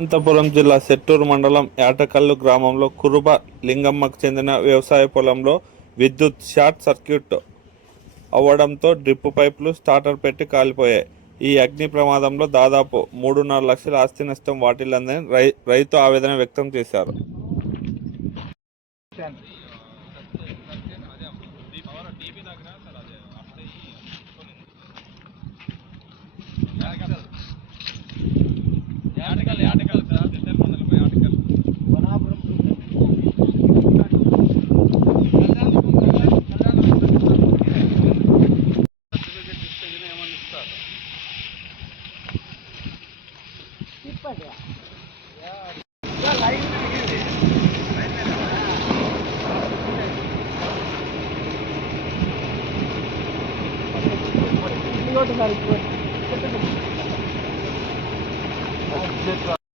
అనంతపురం జిల్లా సెట్టూరు మండలం యాటకల్లు గ్రామంలో కురుబ లింగమ్మకు చెందిన వ్యవసాయ పొలంలో విద్యుత్ షార్ట్ సర్క్యూట్ అవ్వడంతో డ్రిప్ పైపులు స్టార్టర్ పెట్టి కాలిపోయాయి. ఈ అగ్ని ప్రమాదంలో దాదాపు 3.5 లక్షల ఆస్తి నష్టం వాటిల్లిందని రైతు ఆవేదన వ్యక్తం చేశారు.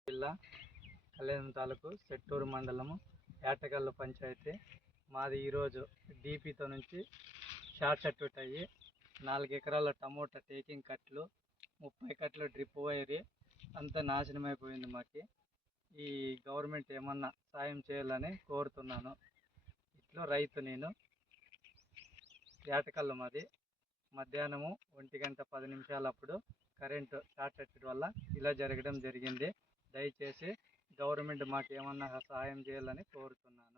జిల్లా కళ్యాణం తాలూకు సెట్టూరు మండలము యాటకల్లు పంచాయతీ మాది. ఈరోజు డీపీతో నుంచి షార్ట్ సర్క్యూట్ అయ్యి 4 ఎకరాల టమోటా టేకింగ్ కట్లు, 30 కట్లు డ్రిప్ వైర్ అంతా నాశనమైపోయింది. మాకు ఈ గవర్నమెంట్ ఏమన్నా సాయం చేయాలని కోరుతున్నాను. ఇట్లా రైతు నేను. యాటకల్లు మాది. మధ్యాహ్నము 1:10 అప్పుడు కరెంటు షార్ట్ సర్క్యూట్ వల్ల ఇలా జరగడం జరిగింది. దయచేసి గవర్నమెంట్ మాకు ఏమన్నా సహాయం చేయాలని కోరుతున్నాను.